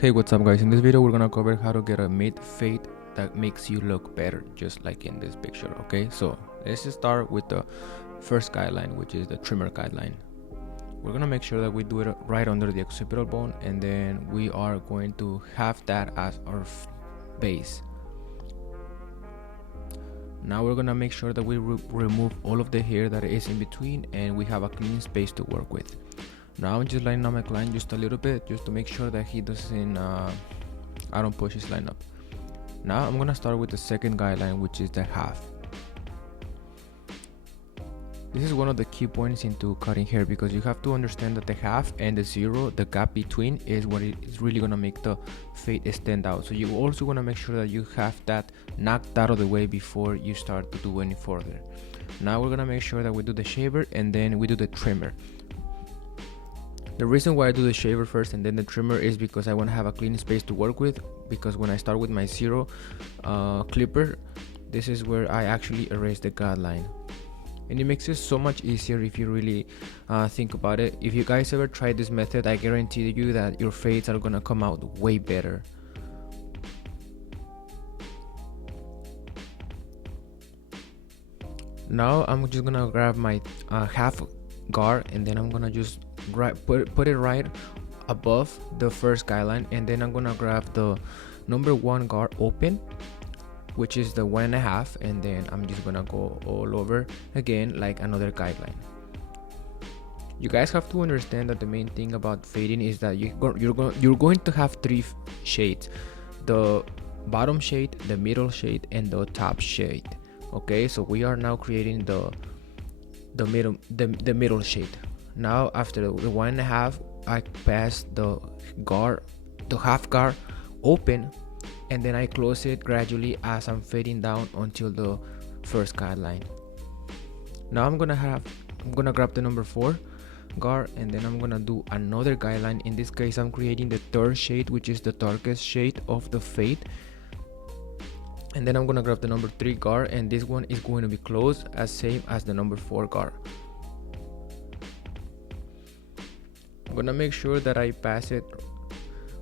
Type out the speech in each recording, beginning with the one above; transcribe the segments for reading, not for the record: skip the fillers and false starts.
Hey, what's up guys? In this video we're gonna cover how to get a mid fade that makes you look better, just like in this picture. Okay, so let's just start with the first guideline, which is the trimmer guideline. We're gonna make sure that we do it right under the occipital bone, and then we are going to have that as our base. Now we're gonna make sure that we remove all of the hair that is in between, and we have a clean space to work with. Now I'm just lining up my client just a little bit, just to make sure that he doesn't I don't push his line up. Now I'm gonna start with the second guideline, which is the half. This is one of the key points into cutting hair, because you have to understand that the half and the zero, the gap between, is what is really gonna make the fade stand out. So you also wanna make sure that you have that knocked out of the way before you start to do any further. Now we're gonna make sure that we do the shaver and then we do the trimmer. The reason why I do the shaver first and then the trimmer is because I want to have a clean space to work with, because when I start with my zero clipper, this is where I actually erase the guideline. And it makes it so much easier if you really think about it. If you guys ever tried this method, I guarantee you that your fades are gonna come out way better. Now I'm just gonna grab my half guard, and then I'm gonna just put it right above the first guideline, and then I'm gonna grab the number one guard open, which is the 1.5, and then I'm just gonna go all over again like another guideline. You guys have to understand that the main thing about fading is that you're going to have three shades: the bottom shade, the middle shade, and the top shade. Okay, so we are now creating the middle shade. Now after the 1.5, I pass the half guard open, and then I close it gradually as I'm fading down until the first guideline. Now I'm gonna grab the number 4 guard, and then I'm gonna do another guideline. In this case, I'm creating the third shade, which is the darkest shade of the fade. And then I'm gonna grab the number 3 guard, and this one is going to be closed as same as the number 4 guard. I'm gonna make sure that I pass it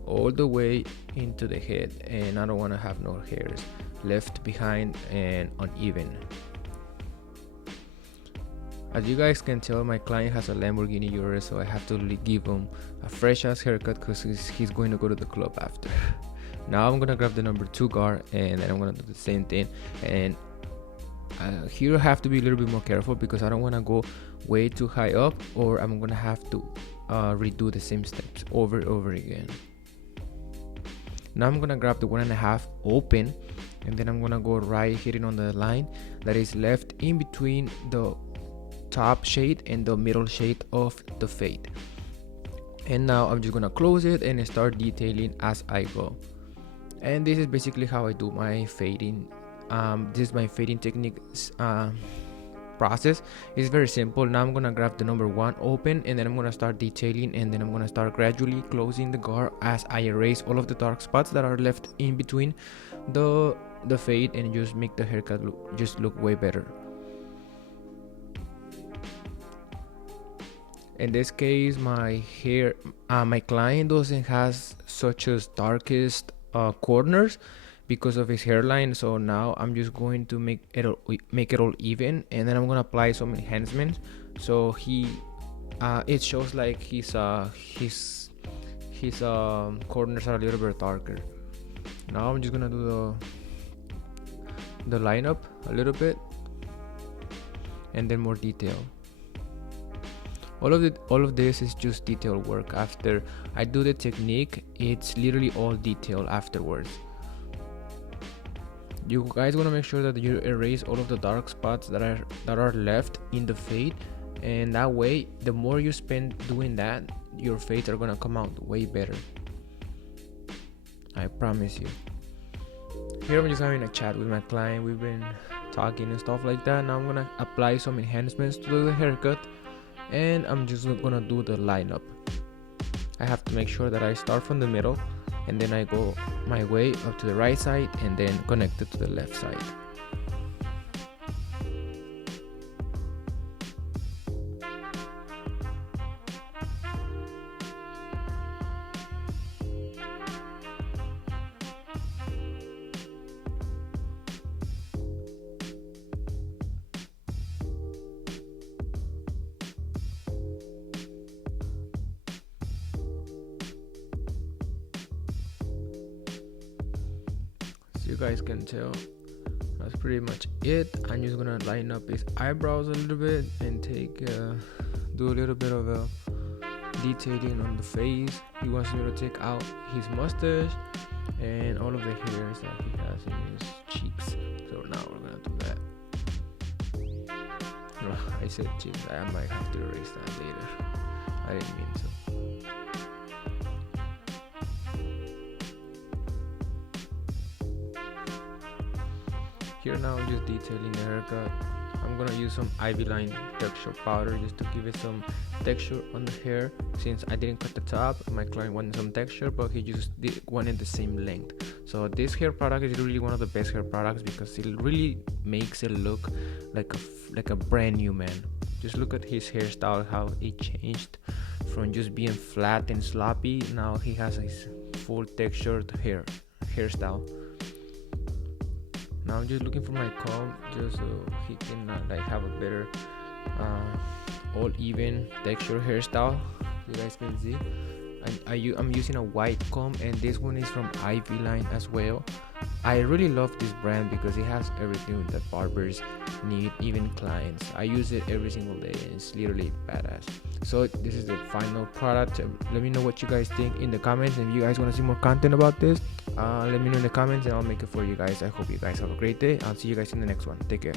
all the way into the head, and I don't want to have no hairs left behind and uneven. As you guys can tell, my client has a Lamborghini Urus, so I have to give him a fresh ass haircut because he's going to go to the club after. Now I'm gonna grab the number 2 guard, and then I'm gonna do the same thing. And here I have to be a little bit more careful, because I don't want to go way too high up, or I'm gonna have to redo the same steps over and over again. Now I'm gonna grab the 1.5 open, and then I'm gonna go right hitting on the line that is left in between the top shade and the middle shade of the fade. And now I'm just gonna close it and start detailing as I go. And this is basically how I do my fading. This is my fading technique process. It's very simple. Now I'm gonna grab the number 1 open, and then I'm gonna start detailing, and then I'm gonna start gradually closing the guard as I erase all of the dark spots that are left in between the fade, and just make the haircut look way better. In this case, my client doesn't has such as darkest corners because of his hairline, so now I'm just going to make it all even, and then I'm gonna apply some enhancements so it shows like his corners are a little bit darker. Now I'm just gonna do the lineup a little bit, and then more detail. All of this is just detail work. After I do the technique, it's literally all detail afterwards. You guys want to make sure that you erase all of the dark spots that are left in the fade, and that way the more you spend doing that, your fades are gonna come out way better. I promise you. Here I'm just having a chat with my client. We've been talking and stuff like that. Now I'm gonna apply some enhancements to the haircut, and I'm just gonna do the lineup. I have to make sure that I start from the middle, and then I go my way up to the right side, and then connect it to the left side. you guys can tell, that's pretty much it. I'm just gonna line up his eyebrows a little bit and do a little bit of a detailing on the face. He wants me to take out his mustache and all of the hairs that he has in his cheeks. So now we're gonna do that. I said cheeks, I might have to erase that later. I didn't mean to. Here now I'm just detailing the haircut. I'm gonna use some Ivy Line texture powder just to give it some texture on the hair. Since I didn't cut the top, my client wanted some texture, but he just wanted the same length. So this hair product is really one of the best hair products because it really makes it look like a brand new man. Just look at his hairstyle, how it changed from just being flat and sloppy. Now he has his full textured hairstyle. Now I'm just looking for my comb just so he can have a better all even texture hairstyle. You guys can see I'm using a white comb, and this one is from Ivy Line as well. I really love this brand because it has everything that barbers need, even clients. I use it every single day and it's literally badass. So this is the final product. Let me know what you guys think in the comments, and if you guys want to see more content about this, let me know in the comments and I'll make it for you guys. I hope you guys have a great day. I'll see you guys in the next one. Take care.